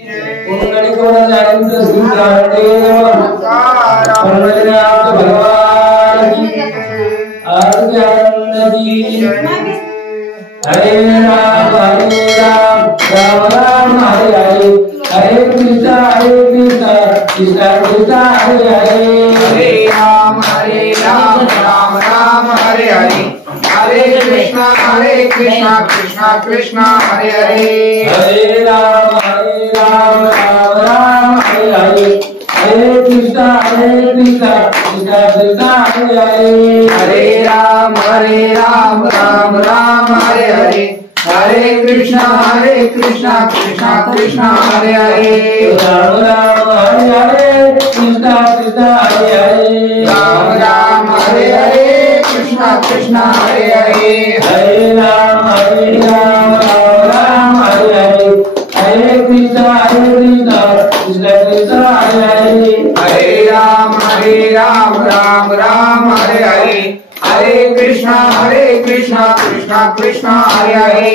हरे राम राम राम हरे हरे हरे कृष्णा कृष्णा कृष्णा हरे हरे हरे राम राम राम हरे हरे हरे कृष्णा कृष्णा कृष्णा हरे हरे हरे राम राम राम हरे हरे हरे कृष्णा कृष्णा कृष्णा हरे हरे हरे राम राम राम हरे हरे हरे कृष्णा कृष्णा कृष्णा हरे हरे राम राम हरे हरे कृष्णा कृष्णा हरे हरे राम हरे हरे कृष्णा हरे हरे हरे राम राम राम हरे हरे हरे कृष्णा कृष्णा कृष्णा हरे हरे हरे राम राम राम हरे हरे हरे कृष्णा कृष्णा कृष्णा हरे हरे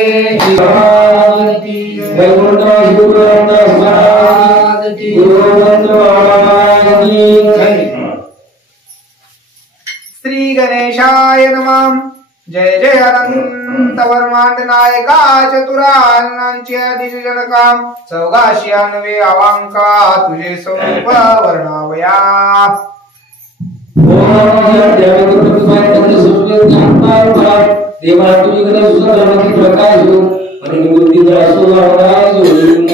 वैकुंठ श्री गणेशाय नमः। जय जय अनंत वर्मांड नायका चतुराननांची अधिजनका चौगाशी अन्वे अवांका तुझे स्वरूप वर्णावया देवा तुझी गणेश सुधारणाची प्रकाश हो आणि निवृत्ती असो आवाज होईल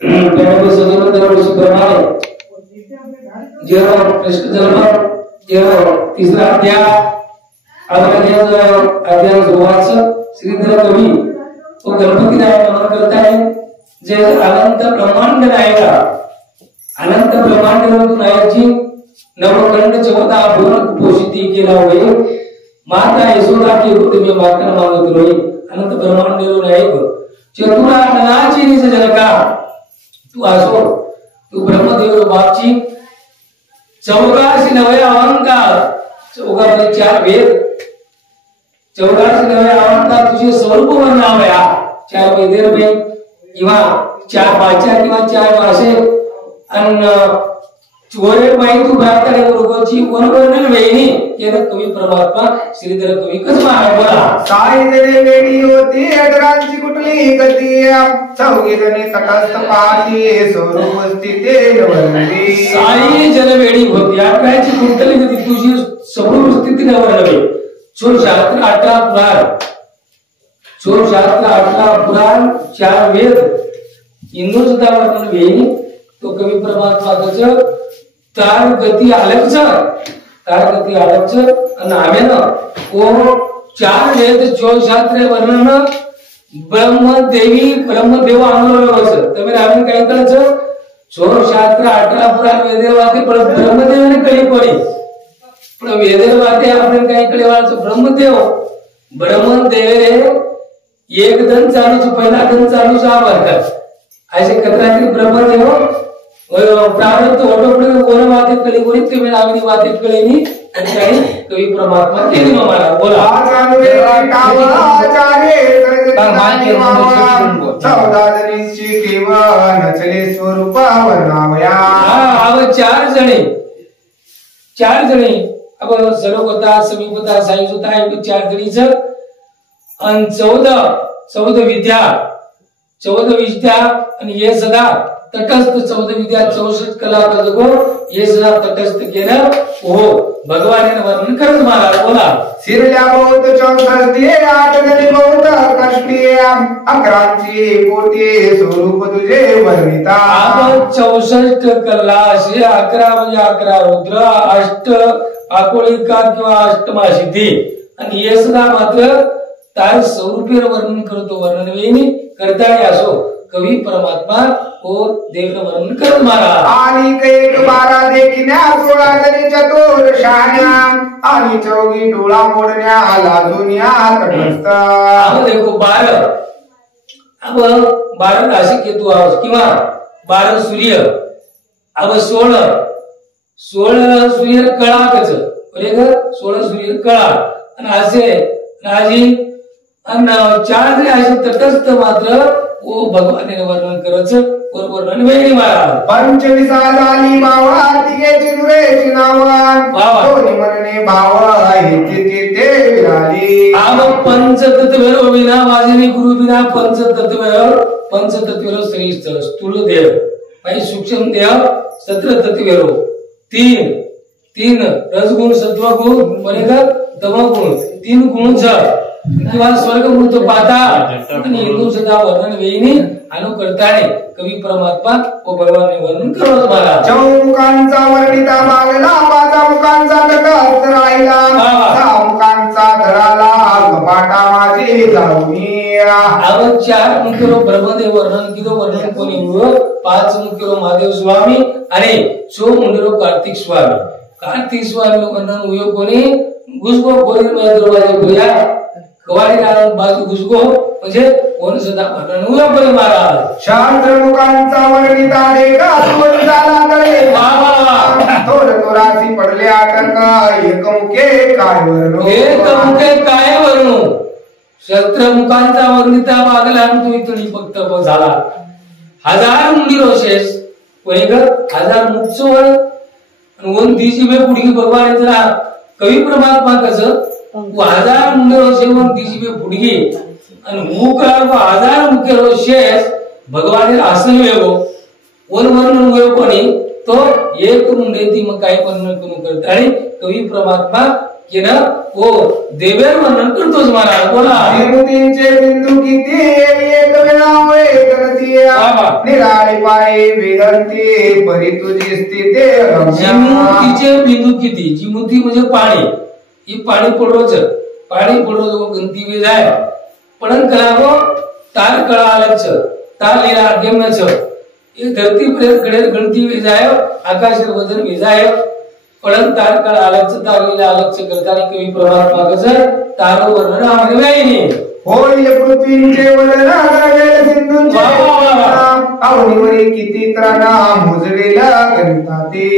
त्यामुळे सगळं दरवर्षी प्रमाणे जेव्हा कृष्ण जन्म जेव्हा तिसरा अध्याय अध्याय सुरुवात श्रीधर कवी तो गणपती नमन करत आहे जे अनंत ब्रह्मांड नायकची नवकंड चौथा भुवन पोषिती केला होय माता यशोदा की तुम्ही माता मानत होय अनंत ब्रह्मांड नायक चतुराननाची निज जनका तू असो तू ब्रह्मदेव बापची 84 नवे अवंकार 84 चार वेद 84 नवे अवंकार तुझे स्वरूप वर्णावया 4 वेदेर किंवा 4 भाषा किंवा 4 भाषे अन्न चोरे माई तू भारताने वर्गोची वर्णन वेणी केलं कवी परमात्मा श्रीधर कवी कसं बोला साई जने वेणी होती अडरांची कुठली गती चौघी जणी तटस्थ पाहती स्वरूप स्थिती वर्णली साई जन वेणी होती अकराची कुठली गती तुझी स्वरूप स्थिती वर्णवी चोर शास्त्र 18 पुराण 4 वेद इंदू सुद्धा वर्णन वेणी तो कवी परमात्मा त्याचं तार गती अलगच नामेनं ओ 4 वेद 4 शास्त्र वर्णन ब्रह्मदेव अनुरोध तुम्ही आम्ही काय करायचं 4 शास्त्र 18 पुराण वेदेवाते ब्रह्मदेवाने कळी पडे पण वेदेवाते आपण काय कळे वाचायचं ब्रह्मदेव एक दन चालूच पहिला दन चालूच आवर्तात असे कत्रातील ब्रह्मदेव प्रारब्ध ओटोपडे कोण वाते कळी कोणी तुम्ही नागरी वाते कळेनी आणि काही कवी परमात्मा केली मला बोला स्वरूप वर्णावया 4 जणी अब सलोकता समीपता साईजुता 4 जणीच आणि 14 विद्या आणि हे सदा तटस्थ 14 विद्या 64 कला जगो हे सदा तटस्थ केलं हो भगवानाने वर्णन करत मला बोला शिरल्या बहुत 64 8 गणी बहुत कष्टी 11ची कोटी स्वरूप तुझे वर्णिता अब 64 कला असे 11 म्हणजे 11 रुद्र 8 आकोळीकार किंवा अष्टमा सिद्धी आणि हे सदा मात्र तार स्वरूपीय वर्णन करतो वर्णन वेणी करताय असो कवी परमात्मा हो देव वर्णन करत मला आणि एक 12 देखिन्या 16 जणी चतुर शान्या आणि 24 डोळा मोडण्या लाजून्या तटस्थ अब देखो 12 राशी केतू आहोत किंवा 12 सूर्य अब 16 सूर्य कळाकच बरे 16 सूर्य कळा आणि असे नाजी आणि चार जरी असे तटस्थ मात्र ओ भगवान वर्णन करच वर्णन वेगळी महाराज. 25 झाली भावा तिघेची दुरेची नावा दोन्ही म्हणणे भावा हे ते विराली. आव पंचतत्व विना वाजनी गुरु विना पंचतत्व श्रेष्ठ स्थूल देव भाई सूक्ष्म देव सत्र तत्व तीन रजगुण सत्वगुण बनेगा तमगुण 3 गुण किंवा स्वर्ग मृत पाता आणि हिंदू सदा वर्णन वेईनी अनुकर्ताने कवी परमात्मा व भगवान वर्णन करत महाराज. चौमुखांचा वर्णिता मागला 5 मुखांचा तटस्थ राहिला 6 मुखांचा धराला कपाटा माझे जाऊनी. आवत 4 मुख्य ब्रह्मदेव वर्णन किलो वर्णन कोणी 5 मुख्य महादेव स्वामी आणि 6 मुंडरो कार्तिक स्वामी वर्णन उयो कोणी घुसको कोणी दरवाजे बोया कवाडी बाजू घुसको म्हणजे कोण सदा वर्णन उयो कोणी महाराज. शास्त्र मुखांचा वर्णिता देखा सुवन झाला तळे थोरासी पडले आटक एकमुखे काय वर्णू शस्त्र मुखांचा वर्णिता मागला तू इथून फक्त झाला 1000 मुंडी रोशेस कोणी ग 1000 मुखचोळ आणि 1 दिशी बे पुढी भगवान जरा कवी परमात्मा कसं 1000 मुंडी रोशे 1 दिशी बे पुढी आणि मुख 1000 मुख्य रोशेस भगवान असं वेगो 1 वर्णन वेगो कोणी तो एक मुंडे ती मग काय वर्णन करू करत आणि कवी परमात्मा केना ओ देवेर वर्णन करतोच महाराज. बोला विभूतींचे बिंदू किती एक वेळामुळे करतीया निराळी पायी वेदंती परी तुझी स्थिती. जिमुतीचे बिंदू किती जिमुती म्हणजे पाणी ही पाणी पडरोच गंती वे जाय पडन करावो तार कळा आलच तार लीला गेमच ये धरती पर गडेर गंती वे जाय आकाश वजन वे जाय पडन तार कळा आलच तार लीला आलच करताना कवी परमात्मा कसं तारो वर्णन आम्हाला वेईनी होईल पृथ्वीचे वर्णन गगन सिंधूंचे अवनीवरी किती त्राणा मोजलेला गणिताते.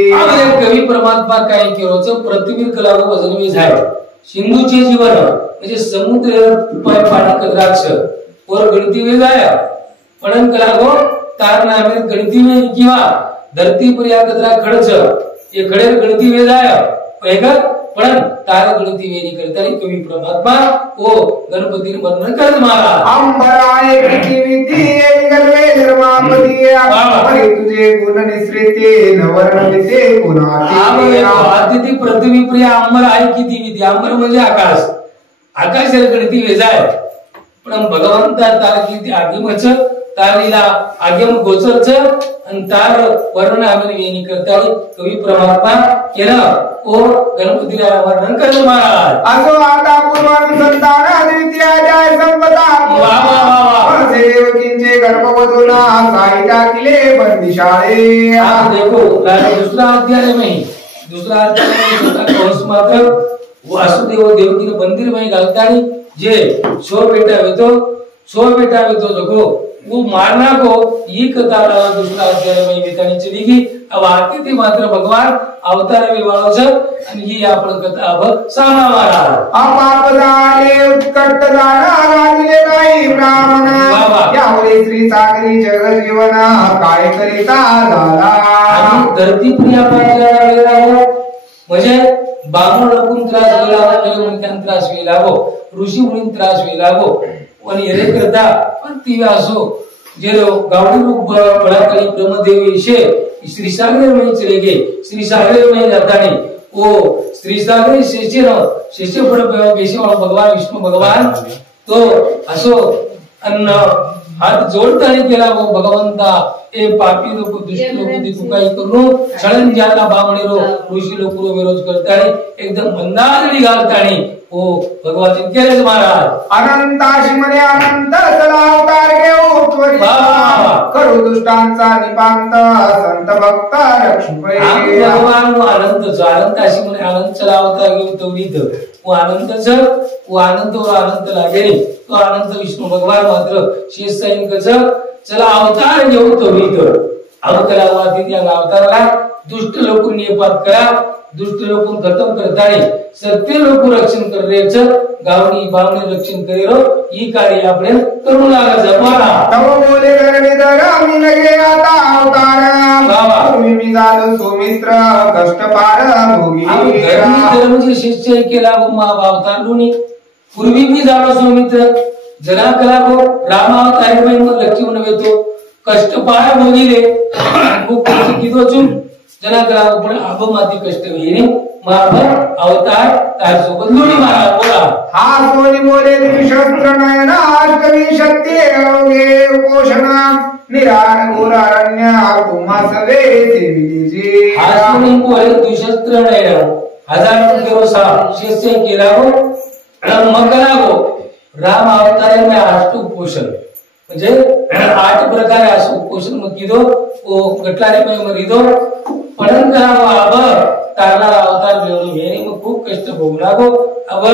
कवी परमात्मा काय केरोच पृथ्वीवर कलाव वजन वे जाय सिंधूचे जीवन म्हणजे समुद्र पाणी कद्राक्ष वर गणती वे जाय पडन कलागो तार नामे गणती वे किंवा धरती पर या कद्रा खडच ये खडेर गणती वे जाय पैगा पण तार गणती वेनी करताना कवी परमात्मा ओ गणपती वर्णन करत महाराज. अंबराय पृथ्वीती गलवे निर्मापती परी तुझे गुण निसृते नवर्णिते गुणाती. आदिती पृथ्वी प्रिय अंबर आहे किती विधी अंबर म्हणजे आकाश गणती वे जाय पण भगवंता तार किती आदिमच तारीला आगम गोचरच आणि तार वर्णन आम्ही वेणी करताना कवी परमात्मा केला ओ गणपतीला वर्णन करत महाराज. असो आता पूर्वानुसंधान द्वितीयाध्याय संपदा देवकींचे गर्भवधूना साई टाकले बंदिशाळे. देखो दूसरा अध्याय में मात्र वासुदेव देवकीने बंदिर में घालतानी जे 100 बेटा वेतो देखो वो मारना को ये कथा दूसरा अध्याय में बेतानी चलेगी. अब आरती थी मात्र भगवान अवतार विवाह आणि ही आपण कथा अब सांगा महाराज. आप झाले उत्कट जाणा गाजले नाही ब्राह्मण यावेळी श्री सागरी जग जीवना काय करिता झाला. धरती प्रिया पाहिजे म्हणजे बामण लोकून त्रास वेला त्रास वेला हो ऋषी मुनी त्रास वेला हो आणि हे करता पण ती असो जे गावडी रूप बळाकली ब्रह्मदेव श्री सागर में चले गए. श्री सागर में जाता नहीं वो श्री सागर शिष्य भगवान विष्णु भगवान तो असो अन्न हात जोडताना केला वो भगवंता ए पापी लोक दुष्ट लोक ती तुकाई करू छळन ज्याला बामणेरो ऋषी लोक विरोध करताना एकदम मंदारडी घालताना ओ भगवान केलेच महाराज. अनंताशी म्हणे अनंत अवतार घेऊ त्वरित करू दुष्टांचा निपांत संत भक्त रक्षुपे. भगवान अनंताशी म्हणे अनंत अवतार घेऊ त्वरित वो अनंत लागे तो अनंत विष्णू भगवान मात्र शेष सैनिक चला अवतार घेऊ त्वरित अवताराला दुष्ट लोक निपात करा दुष्ट लोक खतम करतानी सत्य लोक रक्षण करायचं गावनी बावने रक्षण करेरो ही कार्य आपण करू लागायचं बघा तव बोले गरविदर मी नगे आता अवतार मी झालो सोमित्र कष्ट पार भोगी धर्म शिष्य केला अवतार दोन्ही पूर्वी मी झालो सोमित्र जना कला को राम अवतार में लक्ष्मण वेतो कष्ट पाय भोगिले खूप कष्ट किदो चुम जना कला को पण अब माती कष्ट वेने महाभारत अवतार तार सोबत लोणी मारा बोला हा सोनी बोले शस्त्र नयन अष्टमी शक्ती अवघे उपोषण निरान घोरारण्य तुम्हा सवे सेविलीजी हा सोनी बोले दुशस्त्र नयन हजार केरो सा शिष्य केला हो मकला हो राम अवतार में अष्ट उपोषण म्हणजे 8 प्रकारे असं उपोषण मग किदो ओ गटलारे में मरिदो पडन करावा अब तारला अवतार मिळून हे मग खूप कष्ट भोगू लागो अब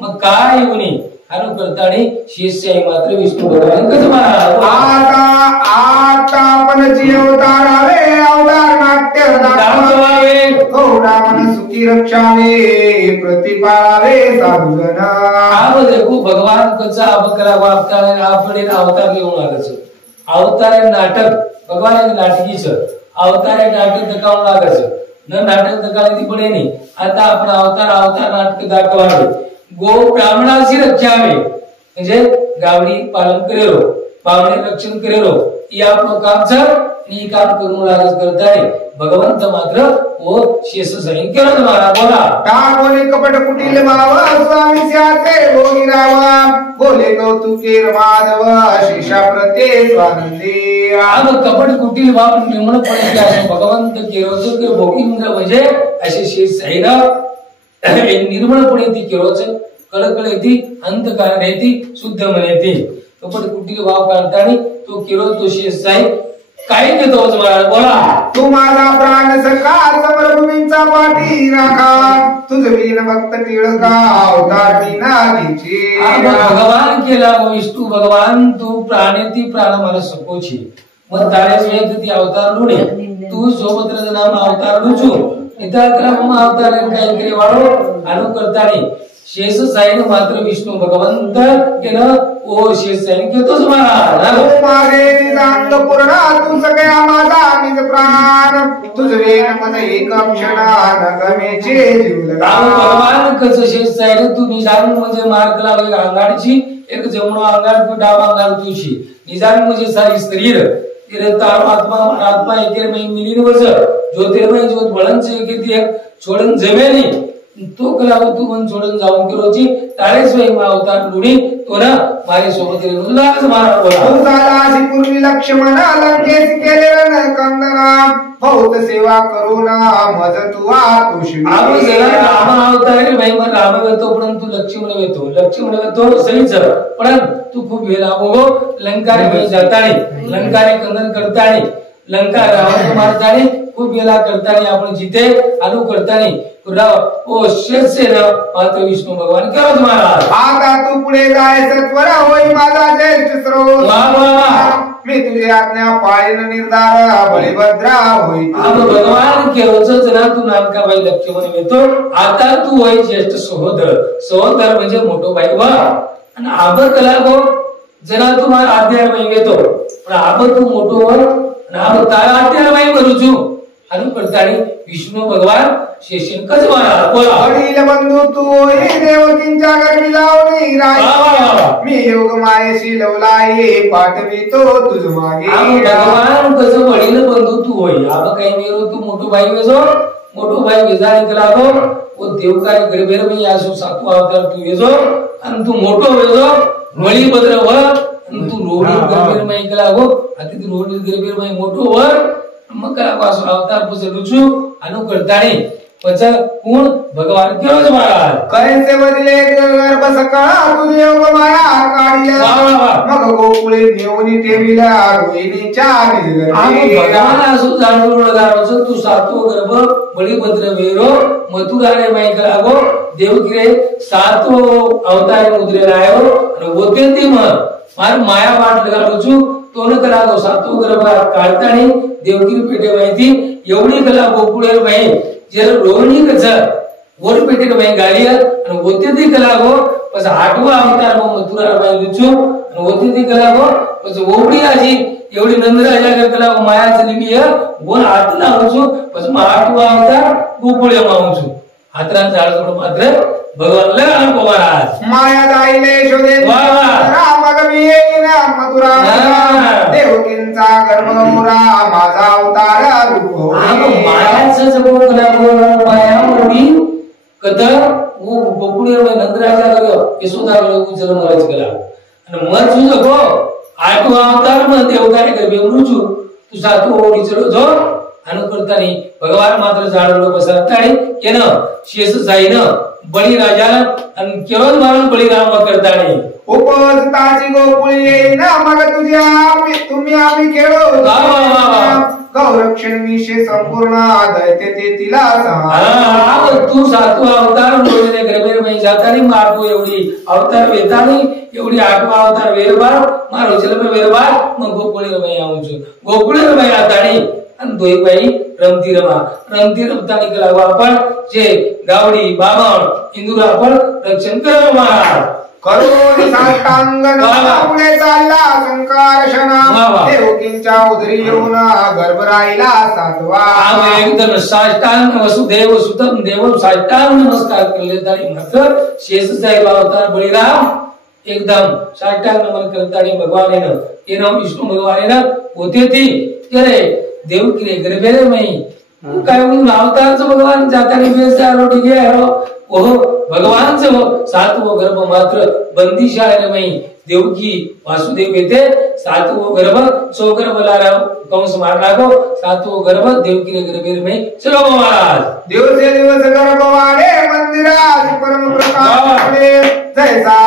मग काय येऊनी अनु करतानी शिष्य मात्र विष्णू भगवान कसं म्हणा आता आपणची अवतार आवे अवतार नाट्य दाखवावे गौरामन सुखी रक्षावे प्रतिपावे साधुजन अब देखो भगवान कसा अब करावा अवतार आपण अवतार घेऊन आलाच अवतार नाटक भगवान नाटकीच अवतार नाटक दकावून लागायचं न नाटक दकाळी ती पडे नाही आता आपण अवतार नाटक दाखवावे गो ब्राह्मणाची रक्षावे म्हणजे गावडी पालन करेलो पावणे रक्षण करेलो ही आपलं काम छ आणि काम करून लागत करताय भगवंत मात्र ओ शेष सैन केलं तुम्हाला बोला टाकोने कपट कुटील मावा स्वामी स्याचे भोगी रावा बोले कौतुके माधव शेषा प्रते स्वानंदी अब कपट कुटील बाप निर्मळ पडे असं भगवंत केरोच के भोगींद्र म्हणजे असे शेष सैन निर्मळपणे ती केरोच कळकळ येती अंतकारण येती शुद्ध मन येते कपट कुटील भाव काढतानी तो केरो तो शेष साई काय देतो बोला तू माझा प्राण सखा समरभूमींचा पाठी राखा तुझ वीण भक्त टिळका अवतार नागीची भगवान केला विष्णू भगवान तू प्राणेती प्राण मला सकोची मग तारेच वेद ती अवतार लुणे तू सोबत नाम अवतार लुचू इतर क्रम अवतार काय करे वाढो अनु करतानी शेष साईन मात्र विष्णू भगवंत केलं ओ शेष साईन घेतोच मला मागे निदांत पूर्ण तू सगळ्या माझा निज प्राण तुझ वेन मन एक क्षणा नगमेचे जीव भगवान कस शेष साईन तू निजान म्हणजे मार्ग लावली अंगाडची एक जमणो अंगाड तू डावा अंगाड तुझी निजान म्हणजे सारी शरीर तेरे तार आत्मा एकेर में मिलीन वज ज्योतिर्मय ज्योत बळंच एक छोडन जमेनी तो कला तू मन छोडून जाऊन केरोची ताळे स्वयं अवतार लुणी तो ना माझ्या सोबत उल्लास मारा बोला झाला पूर्वी लक्ष्मण लंकेस केले रण कंदना बहुत सेवा करूना मज तू आतुषी आव जरा राम अवतार भाई मन राम वेतो परंतु लक्ष्मण वेतो सहीच पण तू खूप वेळ लागो लंका रे भाई जातानी लंका रे कंदन करतानी लंका रावण मारतानी खूप वेळा करतानी आपण जिथे अनु करतानी ओ शेष मात्र विष्णू भगवान केलं तुम्हाला आता तू पुढे जाय सत्वर होई माझा ज्येष्ठ स्रोत मी तुझी आज्ञा पाळीन निर्धार बळीभद्रा होई भगवान केरोच ना तू नानका बाई लक्ष्मण येतो आता तू होय ज्येष्ठ सहोदर म्हणजे मोठो बाई वा आणि आब कला गो जना तुम्हाला आज्ञा बाई येतो पण आब तू मोठो वर आणि आब तारा आज्ञा बाई करूचू अनु करतानी विष्णू भगवान शेषन कस मारा बोला वडील बंधू तू होई देवकींच्या गर्भी लावली राय मी योग मायेशी लवलाये पाठवितो तुझ मागे भगवान कस वडील बंधू तू होई आब काही मेरो तू मोठो भाई वेजो मोठो भाई वेजाने लागो ओ देवकारी गर्भेर मी आसो सातवा अवतार तू वेजो आणि तू मोठो वेजो बळीभद्र वर आणि तू रोडी गर्भेर मी लागो अति तू रोडी गर्भेर मी मोठो वर मग काय वासो अवतार पुसे रुचू अनु करतानी पचा कोण भगवान केरोज महाराज कैसे बदले गर्भ सकाळ तू देव माया काढिया मग गोकुळे नेवनी ठेविला रोहिणीच्या भगवान असो जाणून लगारोच तू सातवो गर्भ बळीभद्र वेरो मथुराने माईक लागो देवकीरे सातवो अवतार उदरे रायो आणि होते ती मार माया वाट लगारोचू तोन कला गो सातवो गर्भ काढतानी देवकी पेटे माहिती एवढी कला गोकुळे बाई जर रोहिणी कसं वर पेटे बाई गाडी आणि होते ती कलागो પછી આઠમો અવતારમાં મથુરાબાઈ લૂચો અને ઓતીથી કલાગો પછી ઓબડી આજી એવડી નંદરાજા કલાગો માયા ચલીની બોલ આટલા આવું છું પછી આઠમો અવતાર ગોકુળમાં આવું છું આતરા ચાળસોડ માત્ર ભગવાન લગાણ કો મહારાજ માયા દાઈને શોધે રામ ગમીએના મથુરા દેવકીंचा ગર્ભમોરા माझा अवतार रूप मायाचं जगो कलागो माया मोडी कद वो गोकुळेर नंदराजा यशोदा जन्म मरच गेला आणि मर तुझं गो आठवा अवतार मग देवकार्य करबे मृजू तू सातू ओडी चढो जो अनुकर्तानी भगवान मात्र जाळलो बसताणी केन शेष जाईन बळी राजा आणि केवळ मारून बळी राम करताणी उपजताची गोकुळी येईन मग तुझ्या तुम्ही आम्ही खेळो गौरक्षण विषय संपूर्ण दैत्य ते तिला तू सातू अवतार बोलले गरबेर बाई जातानी मारतो एवढी अवतार वेतानी एवढी आठवा अवतार वेरबार मारो चलमे वेरबार मग गोकुळेर बाई आऊछु गोकुळेर बाई आतानी आणि दोई बाई रमती रमतानी केला आपण जे गावडी बामण इंदुर आपण रक्षण कर महाराज करोनी साष्टांगन पुढे चालला संकारशना देवकींच्या उदरी येऊन गर्भ राहिला सातवा एकदम साष्टांग वसुदेव सुतम देव साष्टांग नमस्कार केले तरी मात्र शेष जाईल अवतार बळीराम एकदम साष्टांग नमन करतानी भगवानेनं येणं विष्णू भगवानेनं होते ती अरे देवकी रे गर्भेरे मई काय म्हणून अवतारचं भगवान जातानी बेसा रोटी घे ओहो भगवानचं सातवो गर्भ मात्र बंदीशाळेमई देवकी वासुदेव येते सातवो गर्भ सो गर्भ लारा कंस मार लागो सातवो गर्भ देवकी रे गर्भेर में चलो महाराज दिवसे दिवस गर्भ वाढे मंदिरात परम प्रकाशे जैसा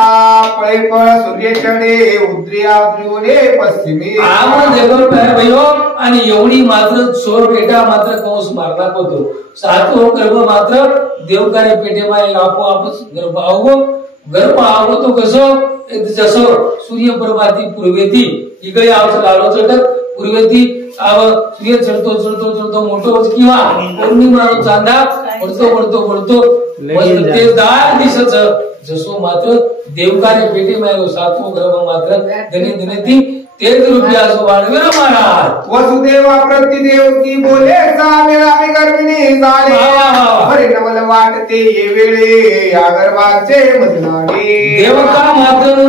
पळे पळ सूर्य चढे उद्रिया उद्रियोने पश्चिमी आम देवर भयो आणि एवढी मात्र सोर पेटा मात्र कंस मारला होतो सातवो गर्भ मात्र देवकार्य पेटेमाय आपोआपच गर्भ आवो तो कसो जसं सूर्य प्रभाती पूर्वेती इकडे आवच लालो चटक पूर्वेती आव सूर्य चढतो मोठो किंवा पौर्णिमा चांदा पडतो ते दार दिसच जसो मात्र देवकार्य पेटेमाय सातवो गर्भ मात्र दिने ती तेज रुपया सो वाढवेर महाराज वसुदेवा प्रतिदेव की बोले सावेळा मी गर्भिणी झाले हरिणवल वाटते ये वेळे या गर्भाचे मधलाडे देवका मात्र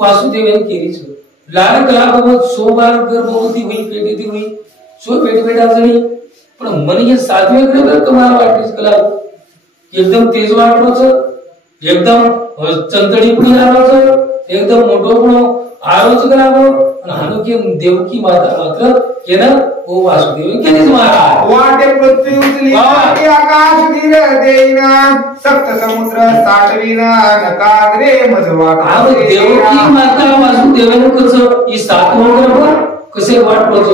वासुदेवन केलीच लाड कलागत सोबार गर्भवती होई पेटेती होई सो पेट जणी पण मन हे सातवे ग्रह कमाल वाटलीच कला एकदम तेज वाटलोच एकदम चंतडी पुढे आलोच एकदम मोठो पण आरोच कलागो हानुकी देवकी माता मात्र केना ओ वासुदेव केलीच महाराज वाटे पृथ्वी उचली आकाश धीर देईना सप्त समुद्र साठविना नकाग्रे मजवाट देवकी माता वासुदेवन कसं ही सातवो गर्भ कसे वाटलोच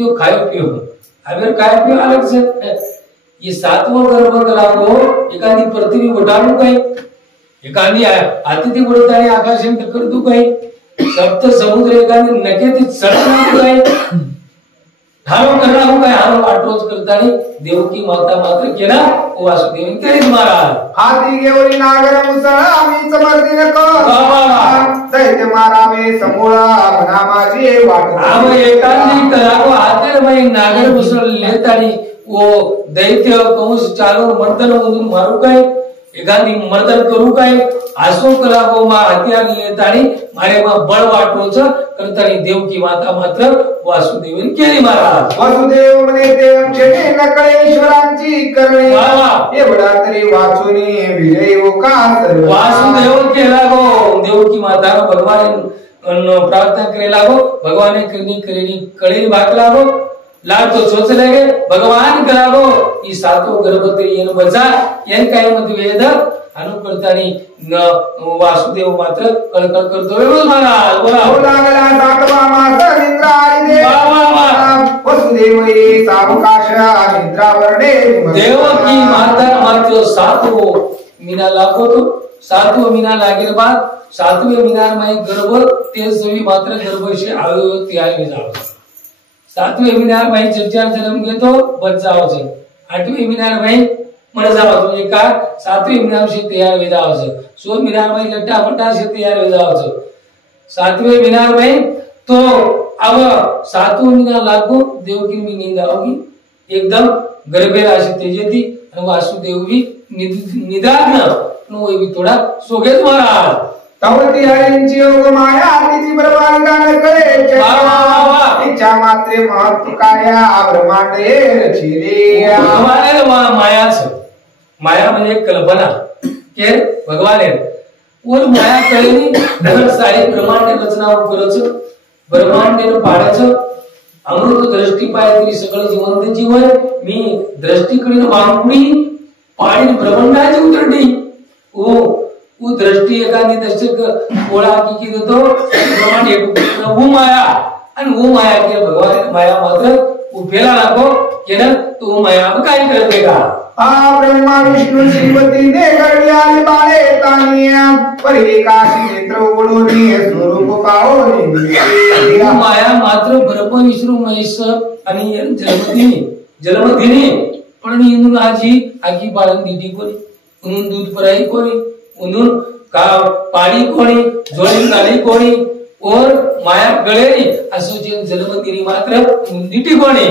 यो खाय पियो आवेर काय पियो अलग से ये सातवो गर्भ कलागो एखादी पृथ्वी उडाडू काय एखादी अतिथी उडताना आकाशात टक्कर तू काय सप्त समुद्र एकाने नके ती चढणार काय हारो करणार काय हारो वाटोच करतानी देवकी माता मात्र केला ओ वासुदेव केलीच महाराज हाती घेऊन नागर मुसळ आम्ही समर्दिन कर दैत्य मारावे समोळा मना माझी वाट आव एकाने करावं हाते बाई नागर मुसळ लेतानी ओ दैत्य कंस चालू मर्दन मधून मारू काय एखादी मर्दन करू काय आसो कलागो मा हत्यार लेतानी मारे मा बळ वाटोच करतानी देवकी माता मात्र वासुदेवन केली महाराज वासुदेव म्हणे ते अक्षरे नकळेश्वरांची करणे एवढा तरी वाचुनी विजय हो का वासुदेव केला गो देवकी माता भगवान प्रार्थना करे लागो भगवाने करनी कळेली भाग लागो लाड तो सोच लगे भगवान करागो ई सातो गर्भवती येन बचा येन काय मत वेद अनुकर्तानी वासुदेव मात्र कळकळ करतो महाराज बोला लागला सातवा मास निद्रा आली वसुदेव सावकाश निद्रा वरडे देवकी माता मात्र सातवो मीना लागतो सातवो मीना लागेल बाद सातवे मीना माई गर्भ ते सवी मात्र गर्भशे आयो त्याय जाव सातवे मीनार भाई चर्चा जन्म घेतो बच्चा होचे आठवे मीनार भाई મને જાવ તો એક સાતમી મિનાર છે તૈયાર વે જાવ છે સો મિનાર માં લટ્ટા પટ્ટા છે તૈયાર વે જાવ છે सातवें मीनार में तो अब सातवें मीनार लागू देवकी में नींद आओगी एकदम गर्भे राशि तेजे थी और वासुदेव भी निद्राग्न वो भी थोड़ा सोगे तुम्हारा तवती हरिंची योग माया तिथि बरवान गान करे इच्छा मात्रे महत्व कार्य ब्रह्मांड रचिले हमारे माया छ माया म्हणजे कल्पना के भगवान है और माया कळेनी सारी ब्रह्मांड रचना करच ब्रह्मांड ने पाडच अमृत दृष्टी पायत्री सगळं जिवंत जीवन मी दृष्टीकडे वांकुडी पाडी ब्रह्मांडाची उतरडी वो दृष्टी एखादी दर्शक गोळा की देतो ब्रह्मांड एक वो माया आणि वो माया के भगवान माया मात्र उभेला लागो केन तो माया काय करते का ब्रह्मा विष्णु श्रीपती ने गरल्याले बाळे तानिया परिकाशी नेत्र ओढोनी स्वरूप पाओनी माया मात्र ब्रह्म विष्णु महेश आणि जन्मदिनी पण इंदून आगी बाळन दिदी कोणी उन्हून दूध पराई कोणी उन्हून का पाणी कोणी जोडी काली कोणी और माया गळेनी असो जे जन्मदिनी मात्र दिटी कोणी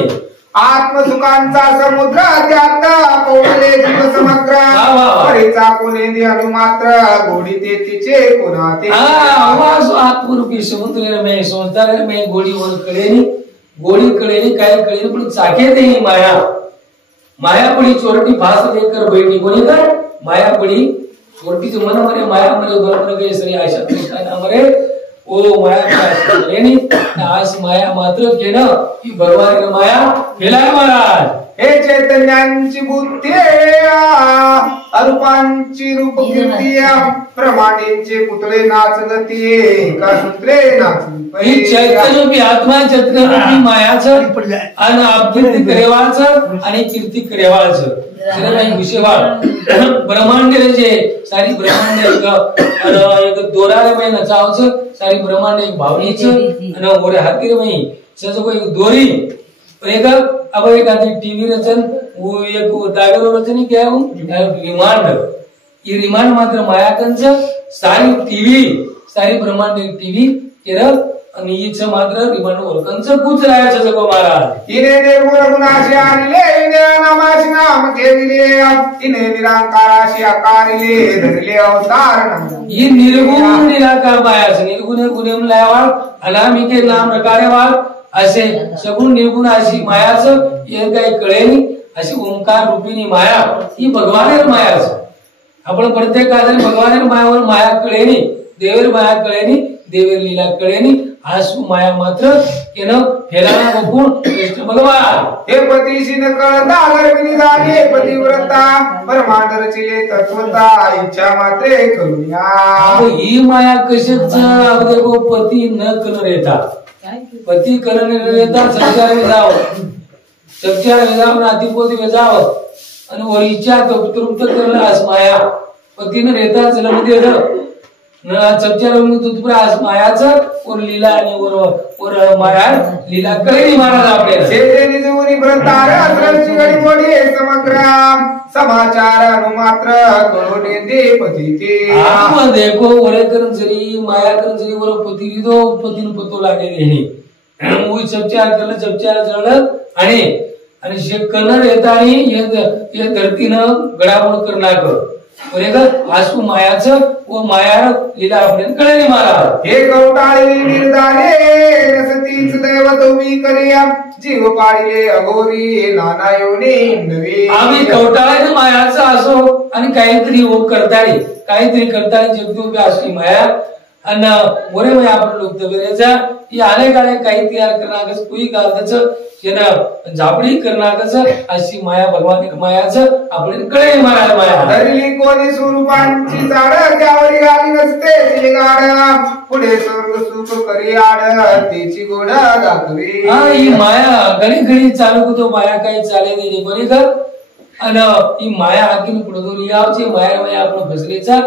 आत्मसुखांचा समुद्र त्यात कोवले जीव समग्र परिचा कोणे देहु मात्र गोडी ते तिचे कोणाते आवाज आत्मरूपी समुद्र में संसार में गोडी वर कळेनी काय कळेनी पण चाके देई माया माया पडी चोरटी फास लेकर बैठी कोणी कर माया पडी चोरटीचे मन मरे माया मरे दोन गए श्री आशा कृष्णा मरे ओ माया लेनी आज माया मात्र केन की भगवान माया केलाय महाराज हे चैतन्यांची बुद्धी अरूपांची रूप कीर्ती प्रमाणेचे पुतळे नाचगती का सूत्रे नाचती ही चैतन्य की आत्मा चैतन्य की मायाचं आणि अभ्युत्ती करेवाचं आणि कीर्ती करेवाचं एक विषय ब्रह्मांड जे सारी ब्रह्मांड एक दोरारे में नचावचं सारी ब्रह्मांड एक भावनीचं आणि ओरे हातीर में सजो कोई दोरी एक अब एक आदि टीवी रचन वो एक दागर रचन क्या है रिमांड ये रिमांड मात्र मायाकंच सारी टीवी सारी ब्रह्मांड एक टीवी केरळ आणि इच्छा मात्र रिमांड ओळखंच कुछ राहायचं जगो महाराज इने निर्गुण गुणाशी आणले इने नामाशी नाम घेतले इने निराकाराशी आकारिले धरले अवतार ये निर्गुण निराकार बायास निर्गुण गुणेम लायवाळ अनामिके नाम प्रकारेवाळ असे सगुण निर्गुण अशी मायाच हे काय कळेनी अशी ओंकार रूपिणी माया ही भगवानेर मायाच आपण प्रत्येक काजन भगवानेर मायावर माया कळेनी देवर माया कळेनी देवर लीला कळेनी आसु माया मात्र केन फेलाना बघून कृष्ण भगवान हे पतीशी न कळता गर्भिणी झाले पतिव्रता ब्रह्मांड रचिले तत्वता इच्छा मात्रे करूया ही माया कशाच अगदी पती न कन रेता पती करण रेता संचार में जाओ संचार में जाओ नातीपोती में जाओ आणि वर इच्छा तृप्त करला आस माया पतीने रेता जलमध्ये न संचार में तुझ आस मायाचा और लीला आणि और माया लीला कळली महाराज आपल्याला सेते निजूनी व्रतार अत्रची गडी पडी समग्र समाचार अनुमात्र करोने दे पतीते आपण देखो ओरे करून जरी माया करून जरी वर पती विदो पतीन पतो लागे देणी उई संचार करले संचार जळलं आणि शे कनर येतानी ये धरतीनं गडामोड करणार आसू मायाचं व माया लीला आपल्याला कळली महाराज हे कवटाळी निर्धारे नसतीच दैव तुम्ही करिया जीव पाळले अघोरी नाना योनी नवी आम्ही कवटाळी मायाचं असो आणि काहीतरी काहीतरी करताळी जगदूबी असली माया आणि मोरे माया आपण लोक तवेरेचा ही अनेक काही तयार करणारच कोई कागदच जेना झापडी करणारच अशी माया भगवान मायाचं आपल्याला कळे महाराज माया धरली कोणी स्वरूपांची झाड त्यावरी आली नसते ती गाड पुढे स्वर्ग सुख करी आड तिची गोड दाखवी ही माया घडी चालू तो माया काही चाले नाही कोणी कर आणि ही माया आखीन पुढे यावचे माया आपण फसलेचा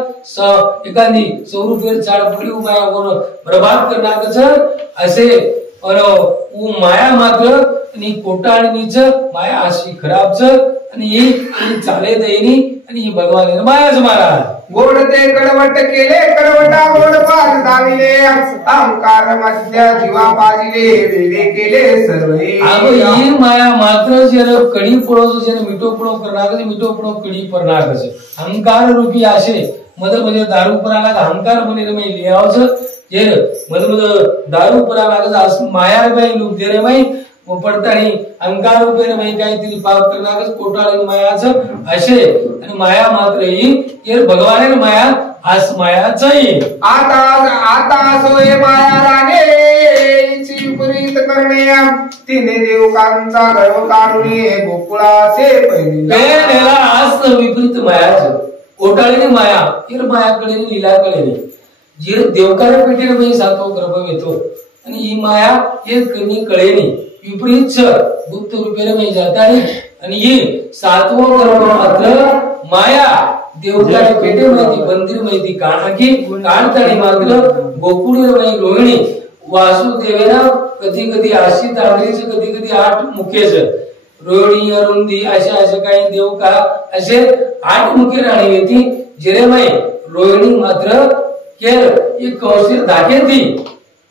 एखादी स्वरूपेर चाळ पडी माया बर्बाद करणारच असे माया मात्र आणि कोटा आणि नीच माया अशी खराबच आणि ही चाले दैनी आणि ही भगवान मायाच महाराज गोड ते कडवट केले कडवटा गोड पाल दाविले अहंकार मध्य जीवा पाजिले वेगळे केले सर्वे ही माया मात्र जर कडी पडो जर मिठो पडो करणार मिठो पडो कडी पडणार अहंकार रूपी असे मध म्हणजे दारू पराला अहंकार बने रे लिहावच जे मध दारू पराला माया बाई लूप दे रे बाई पडतानी अहंकार रूपे रे काहीतरी पाप करणार कोटाळी मायाचं असे आणि माया मात्र ही भगवान माया आज मायाच आता सोय माया राणे विपरीत करणे तिने देवकांचा गर्व काढणे गोकुळाचे पहिले आज विपरीत मायाच कोटाळीने माया हिर मायाकडे लीलाकडे जी देवकार्य पेटीने सातो गर्भ घेतो आणि ही माया हे कमी कळेनी विपरीत गुप्त रूपेने जातानी आणि ही सातवं गर्भ मात्र माया देवकार्य पेटे माहिती मंदिर माहिती काणाकी काढतानी मात्र गोकुळी रोहिणी वासुदेवेना कधी कधी आशी तांबरीच कधी कधी 8 मुखेच रोहिणी अरुंदी अशा काही देव का असे 8 मुखे राणी येती जिरेमाई रोहिणी मात्र एक कौशल दाखवती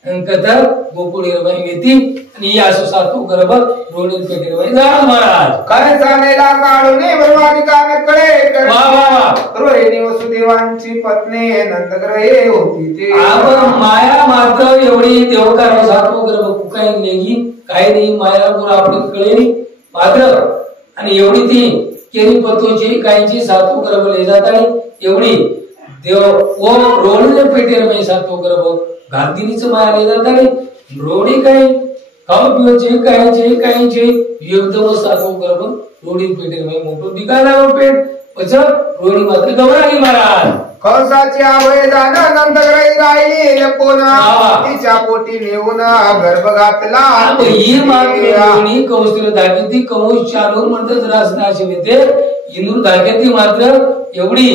कथा गोकुळी रमाई येती आणि ही असो सातो गर्भ रोहिणी पेटे रमाई जाणार महाराज काय चालेला काढून ब्रह्मादिकाकडे वा वा रोहिणी वसुदेवांची पत्नी नंदग्रहे होती ते आपण माया मात्र एवढी देवकार सातो गर्भ काही नेगी काही नाही माया गुरु आपली कळेली मात्र आणि एवढी ती केली पतोची काहीची सातो गर्भ ले जातानी एवढी देव ओ रोहिणी पेटे रमाई सातो गर्भ गांधीनीच माया ले जातानी रोहिणी काही खाऊ पिवचे काहीचे एकदम सातो गर्भ रोहिणी पेटे रमाई मोठो दिगाला पेट पछ रोहिणी मात्र गवरागी महाराज कौसाची आवय जाना नंदग्रही राहिली लपोना तिच्या पोटी नेऊन गर्भ घातला ही मागे रोहिणी कौशल्य दाखवती कौश चालूर म्हणतात रासनाशी होते इंदूर दाखवती मात्र एवढी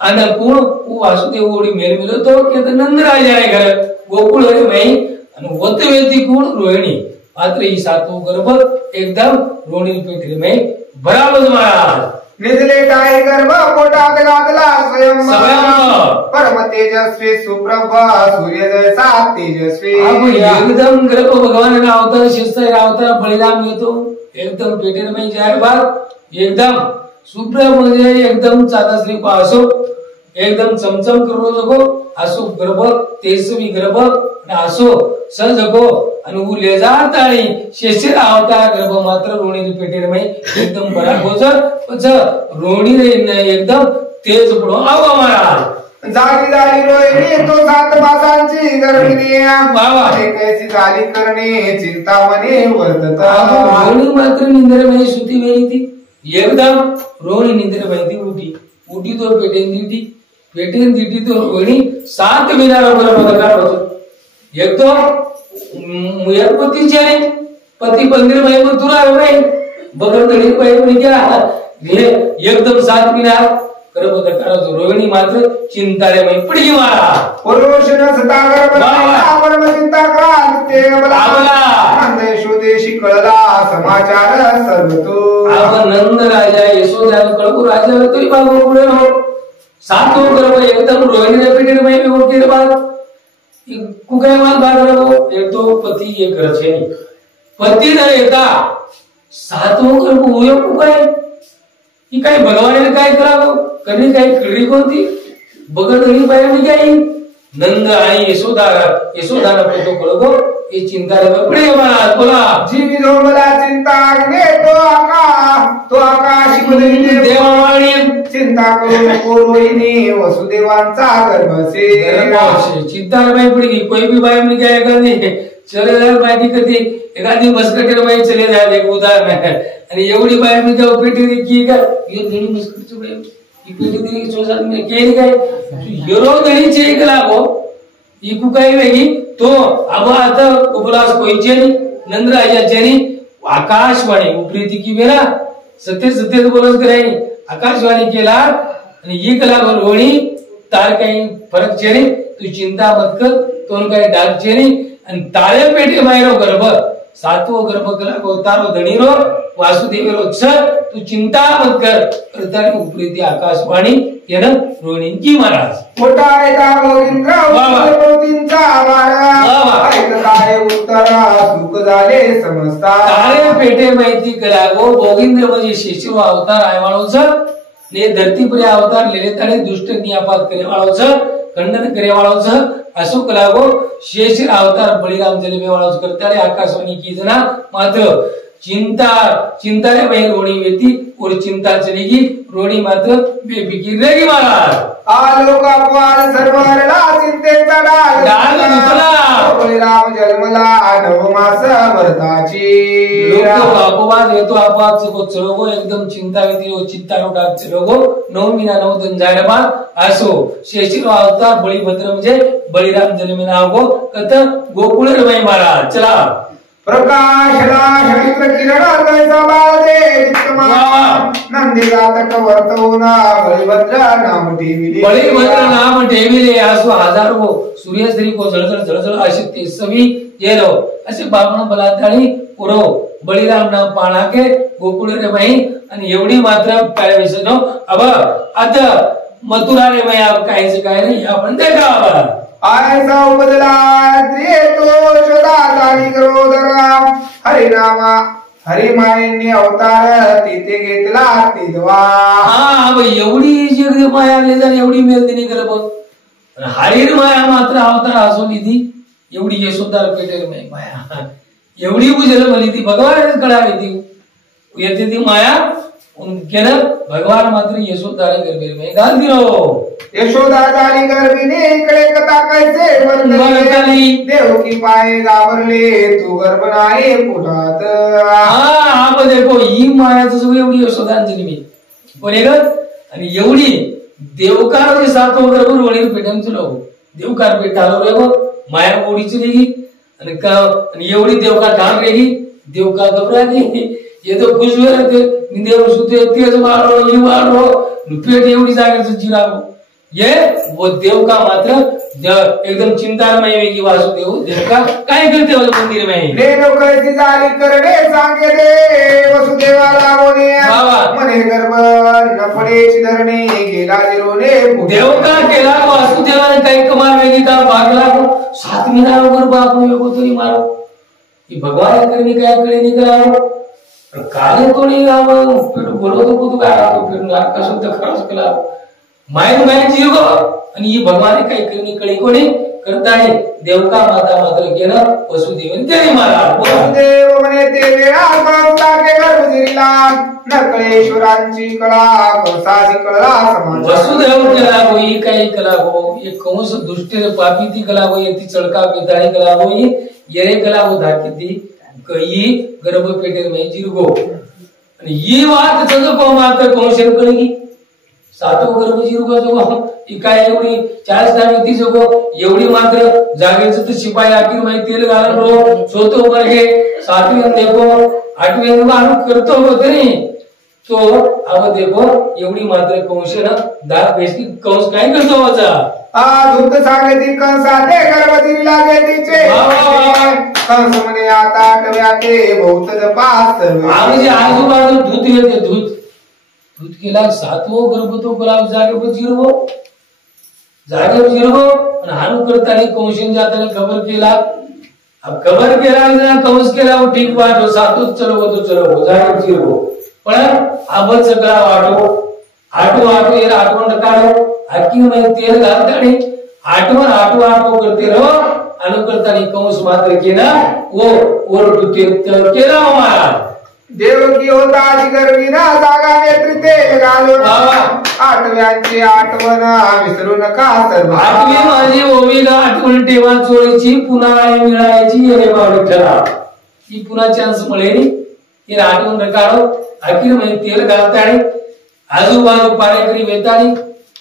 अनुकूळ वासुदेव ओढी मेल मिळतो की नंदराजा आहे घर गोकुळ रे माई आणि वत वेती कोण रोहिणी मात्र ही सातो गर्भ एकदम रोहिणी पेटली माई बराबर महाराज निजले काय गर्भ पोटात घातला स्वयं परम तेजस्वी सुप्रभ सूर्य जैसा तेजस्वी एकदम गर्भ भगवान अवतार शिस्ताय अवतार बलिराम येतो एकदम पेटेर माई जाय बात एकदम सुप्रभ म्हणजे एकदम चादश्री पासो एकदम चमचम करू जगो असो गर्भ तेजस्वी गर्भ असो सजगो आणि उले जात आणि शेषर अवतार गर्भ मात्र रोहिणी पेटेर माई एकदम बरा गोजर पछ रोहिणी एकदम तेज पडो आवा महाराज जागी रोहिणी तो 7 मासांची गर्भिणी कैसी झाली करणे चिंता मने वर्तत रोहिणी मात्र निंद्र माई सुती वेळी ती एकदम रोहिणी निंद्र माई ती उठी तो पेटेन दिटी तो रोहिणी 7 मिनार गर्भ होतो एक तो मुयपतीचे पती मंदिर माई मग तुला नाही बगर तरी पाहिजे क्या एकदम 7 मिनार गर्भ होतो रोहिणी मात्र चिंतारे माई पडली मारा पुरुषन सतागर परम चिंता क्रांत ते नंद यशोदेशी कळला समाचार सर्वतो आपण नंद राजा यशोदाला कळकू राजा तरी बाबा पुढे हो 7 गर्भ एकदम रोहिणी पेटेर माई होती रे बात कुकाय माल बागरगो एक तो पती एक रचेनी पती न येता 7 गर्भ होय कुकाय ही काय भगवानाने काय करावं कधी काय कडी कोणती बगडली बाहेर काही नंद आणि यशोदाला पुतो कळगो ही चिंता रे पुढे महाराज बोला जीवी मला चिंता घे तो आकाश बदली देवावाणी चिंता करू नको रोहिणी वसुदेवांचा गर्भसे चिंता रे पुढे कोई भी बाई में क्या करनी चले जाए माहिती कधी एखादी मस्कटेर बाई चले जाए एक उदाहरण है आणि एवढी बाई में क्या पेटी की का ये धणी मस्कटची बाई ही पेटी दिली सोसात में केली काय हिरो धणी चे एक लागो इकू काय वेगी तो अब आता उपलास कोईचे नंदराजाचे आकाशवाणी उपरीती की मेरा सत्य बोलत कराय आकाशवाणी केला आणि ही कला रोहिणी तार काही फरक चेणी तू चिंता मत कर तो काही डाग चेणी आणि ताळे पेटे मायरो गर्भ सातवो गर्भ कला अवतारो धणीरो वासुदेवरो छ तू चिंता मत कर प्रतारी उपरीती आकाशवाणी येन रोहिणींची महाराज मोठायता गोविंद्र मोतींचा आभार ऐकताय उत्तरा सुख झाले समजता तारे पेटे माहिती करा गो गोविंद्र म्हणजे शेषो अवतार आयवाळो छ ने धरती पर अवतार लेले तारे दुष्ट नियापात करे वाळो छ खंडन करे वाळो छ असो कलागो शेष अवतार बलिराम जन्मे वाळो करतारे आकाशवाणी की जना मात्र चिंता रे भाई रोणी वेती और चिंता चलेगी रोणी मात्र बेफिकीर रहेगी महाराज आलोक अपवाद सर्वरला चिंतेचा डाल दुसरा बलिराम जन्मला 9 मास भरताची लोक अपवाद येतो अपवाद को चलोगो एकदम चिंता वेती ओ चिंता नो डाक चलोगो 9 महिना 9 दिन जायला बा असो शेषीरो अवतार बलिभद्र म्हणजे बलिराम जन्मे नावगो कत गोकुळ रे भाई महाराज चला प्रकाशला शरीर किरण कैसा बाळदे चित्तमा नंदीगातक वर्तवना बलिभद्र नाम ठेविले बलिभद्र नाम ठेविले असो हजारो सूर्यश्री को जळजळ असे ते सवी येलो असे बामण बलाताळी पुरो बलिराम नाम पाणा के गोकुळ रे भाई आणि एवढी मात्र पॅराविसनो अब आता मथुरा रे भाई आप कायचे काय नाही आपण देखा आयसा उपदला त्रियतो शोधातानी करोदरा हरिनामा हरिमायेने अवतार तिथे घेतला तिदवा हा भाई एवढी जग माया आले जर एवढी मेलदिनी कर बघ हरिर माया मात्र अवतार असो निधी एवढी यशोदार पेटेर माया एवढी बुझेल म्हली ती भगवानच कळाली ती येते ती माया उनके भगवान मात्र यशोदारे गर्भीर में गांधी रो यशोदा झाली गर्भिणी इकडे कथा कैसे वर्णली देव की पाय गावरले तू गर्भ नाही पोटात हा अब देखो ही मायाचं सगळं एवढी यशोदांची मी पण एक आणि एवढी देवकार जे सातो गर्भ रोळी पेटन चलो देवकार पेट आलो रे माया ओढीची रेगी आणि एवढी देवकार ठाण रेगी देवकार घबराली ये तो खुश हुए रहते निदेव सुते तेज मारो ये मारो पेट एवढी जागेचं जिरागो ये वो देव का मात्र एकदम चिंतामय वेगी वासुदेव देव का काय करते वाले मंदिर में देव कैसी जाली करणे सांगे दे वसुदेवाला बोले मने गर्भ न पडे धरणे गेला जिरोने देव का केला वासुदेवाने काही कमाल वेगी का भागला 7 महिना गर्भ आपण वेगो तरी मारो ये भगवान करने काय कळे निकला काले तो नहीं गाव फिर बोलो तो कुछ गाया तो फिर नाक का शब्द खरच केला मायन मायन जीवो आणि ही भगवान काही करणी कळी कोणी करताय देवका माता मात्र केलं वसुदेवन त्याने मारा वसुदेव म्हणे ते वेळा माता के गर्भ जिरला नकळेश्वरांची कळा कसाची कळा समान वसुदेव केला होई काही कला हो एक कंस दुष्ट पापी ती कला होई ती चळका पिताळी कला होई येरे कला हो धाकीती कई गर्भ पेटे में जिरगो आणि ही वात जग को मात्र कंसेर कळगी सातो गर्भ जिरगो जो इकाय एवढी 40 व्यक्ती जगो एवढी मात्र जागेचं तर शिपाई आखिर में तेल घालून रो सोतो वर हे 7वीं देखो 8वीं मारू करतो होते नी तो अब देखो एवढी मात्र कंसेर दाग बेसकी कंस काय करतो वाचा दूध सांगती कंसाते गर्भ जिरला गेतीचे कंस म्हणे आता आठव्याते बहुत जपास म्हणजे आजूबाजू दूध येते दूध केला 7वो गर्भ तो गुलाब जागे जिरवो आणि हानु करताना कंसन जाताना खबर केला अब खबर केला ना कंस केला वो ठीक बात हो 7 चलो जागे जिरवो पण अब सगळा आटो ये आठवण काढो आखी में तेल घालतानी आटो करते रहो अनुकर्तानी कंस मात्र केला वो और केला हमारा देव की होता गर्भीना जागा नेत्रिते घालो आठव्यांची आठवण विसरू नका सर्व 8वी माझी ओवीला आठवण ठेवा चोळीची पुन्हा मिळायची ये बावडी ठरा ही पुन्हा चान्स मिळेल हे आठवण नकारो आखिर में तेल घालतानी आजूबाजू पारेकरी वेतानी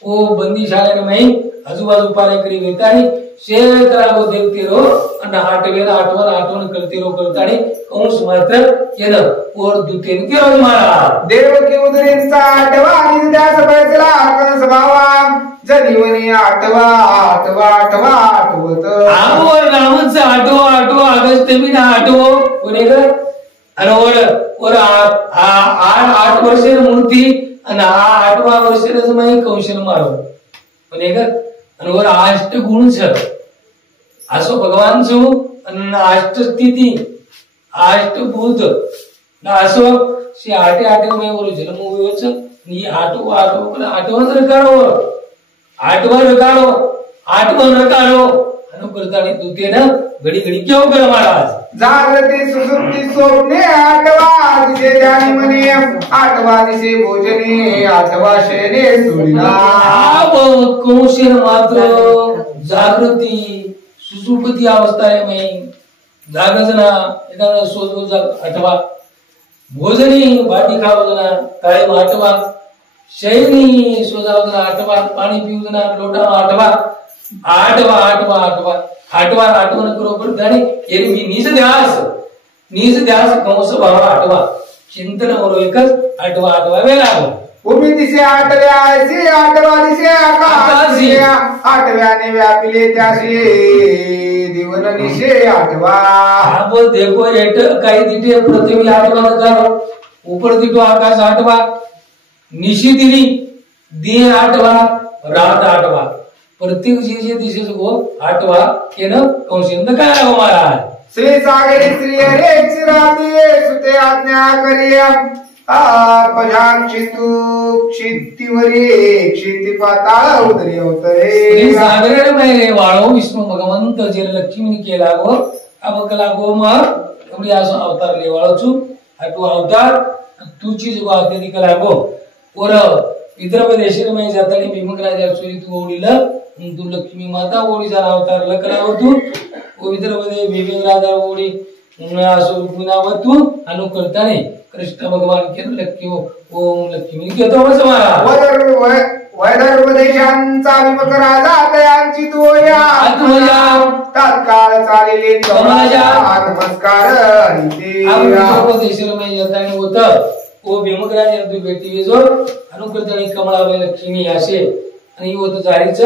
ओ बंदी शाळेने में आजूबाजू पारेकरी वेतानी शेकरागो देखतेरो आणि आठवण करतेरो करतानी कंस मात्र केलं पोर दुतेन केलो महाराज देवकी उदरींचा आठवा आणि त्यास बैसला कंस भावा जनिवनी आठवा आठवत आवर नामच आठवा ऑगस्ट महिना आठवो कोणी ग आणि और 8 वर्षेर मूर्ती आणि 8वा वर्षेर माई कंशन मारो कोणी ग आणि और 8 गुण छ असो भगवान छु आणि 8 स्थिती 8 भूत ना असो शी 8 मै बोलो जन्म होयोच नी 8वा रकारो अनुकरतानी दुतेन घडी क्यों कर महाराज जागृती सुसुप्ती स्वप्ने आठवा दिसे ध्यानी मने आठवा दिसे भोजने आठवा शयने सुरिना कौशल मात्र जागृती सुसुप्ती अवस्था है मैं जागजना एखादा सोज आठवा भोजनी भाटी खावजना काय आठवा शयनी सोजावजना आठवा पाणी पिवजना लोटा आठवा आठवण करो करतानी एरवी निज ध्यास कंस भावा आठवा चिंतन करो एकच आठवा वेळा भूमी दिसे आठव्या ऐसे आठवा दिसे आकाश आठव्याने व्यापिले त्याशी दिवन निशे आठवा अब देखो एट काही दिटे पृथ्वी आठवा करो ऊपर दिटो आकाश आठवा निशी दिली दिन आठवा रात आठवा प्रत्येक जे दिशे को आठवा केन कंसेंद काय हो महाराज श्री सागरी श्री हरे चिराती सुते आज्ञा करिया आपजान चितू क्षितिवरी क्षिति पाताळ उदरी अवतरे श्री सागरे मै वाळो विष्णू भगवंत जे लक्ष्मी केला गो अब कला गो मग एवढी असो अवतार ले वाळोचू आठवा अवतार तुची जो आते कला गो और विदर्भ देशे मै जातानी भीमक राजा चोरी तू ओढीला तू लक्ष्मी माता ओढी जरा अवतार लकला होतू ओ विदर्भ दे भीम राजा ओढी असो गुणावतू अनुकर्ताने कृष्ण भगवान के लक्ष्मी ओम लक्ष्मी के तो समारा वैदर्भ देशांचा भीमक राजा तयांची तोया तात्काळ चालेले नमस्कार विदर्भ देशे मै जातानी होत ओ भीमक राजा तू बेटी जो अनुकर्ताने कमळाबाई लक्ष्मी असे आणि होत जायच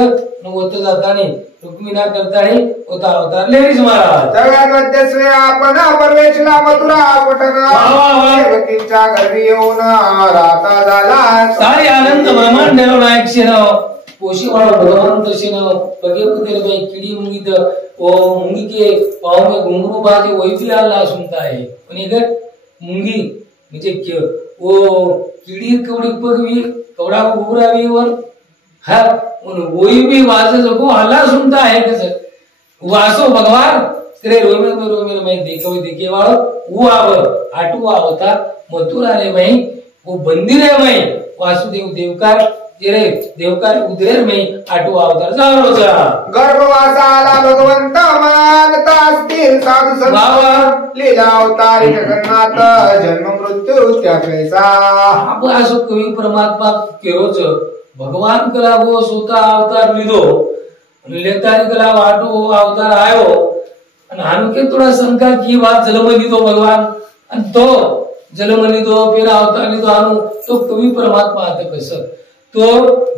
होत जातानी रुक्मिणा करतानी होता अवतार लेडीज महाराज जगात मध्यस्वे आपण परमेशला मथुरा पटना देवकीच्या घरी येऊन राता झाला सारे आनंद ब्रह्मांड नायक शेन पोशीवाळ भगवंत शेन बगे कुतेर बाई किडी मुंगीत ओ मुंगी के पाव में घुंगरू बाजे वही भी अल्लाह सुनता है पण एक मुंगी म्हणजे ओ किडी कवडी पगवी कवडा घुगरावी वर हा वही भी वाज को अल्लाह सुनता है कैसे वासो भगवान तेरे रोमे में देखे वालो वो आठवा होता मथुरा रे मैं वो बंदी रे मैं वासुदेव देवकार तेरे देवकार उदरेर में आठवा अवतार जावरोचा गर्भवासा आला भगवंत मानता असतील साधू संत लीला अवतार जगन्नाथ जन्म मृत्यू त्या कैसा अब असो कवी परमात्मा केरोच भगवान कला वो स्वतः अवतार लीधो लेतानी कला वाटो अवतार आयो आणि हानुके थोड़ा शंका की बात जन्म लीधो भगवान आणि तो जन्म लीधो फिर अवतार लीधो हानु तो कवी परमात्मा आता कसं तो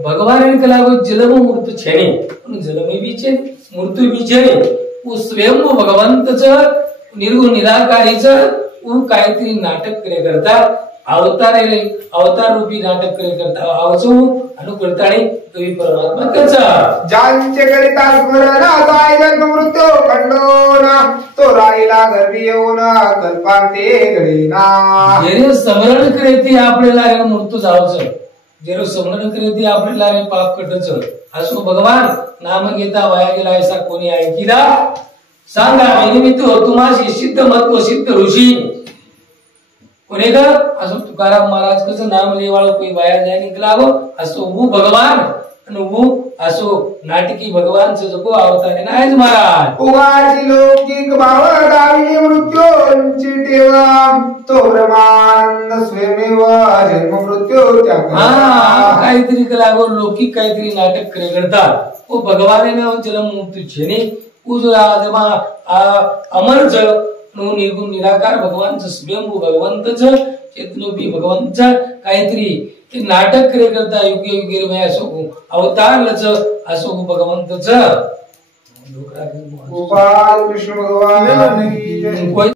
भगवान कला वो जन्म मृत्यू छेने जन्म भी छे मृत्यू भी छेने वो स्वयं भगवंतच निर्गुण निराकारीच वो काहीतरी नाटक करे करता अवतार रूपी नाटक करे करता आवचो अनुकर्ताणी कवी परमात्मा कचा ज्यांचे करिता स्मरण जाय जन्म मृत्यू खंडोना तो राहिला घरी येऊन कल्पांते घडीना जेने स्मरण करे ती आपल्याला मृत्यू जावच जेरो स्मरण करे ती आपल्याला पाप कटच असो भगवान नाम घेता वाया गेला ऐसा कोणी ऐकिला सांगा निमित्त तुम्हाशी सिद्ध महत्व सिद्ध ऋषी कोणी का असो तुकाराम महाराज कसं नाम लेवाळो कोई वाया जाय निकलागो असो वो भगवान आणि वो असो नाटकी भगवान जो अवतार नाहीच महाराज उगाची लौकिक भाव दावी मृत्यू तुमची ठेवा तो ब्रह्मानंद स्वयमेव जन्म मृत्यू त्याग काहीतरी कलावर लौकिक काहीतरी नाटक करे करतात वो भगवान ने जन्म मृत्यू छेने उजळा जेव्हा अमर ज निर्गुण निराकार भगवानचं स्वयंभू भगवंतच चेतनोपी भगवंतच काहीतरी ते नाटक करे करता युगे युगे में असो अवतारलच असो भगवंतच गोपाल कृष्ण भगवान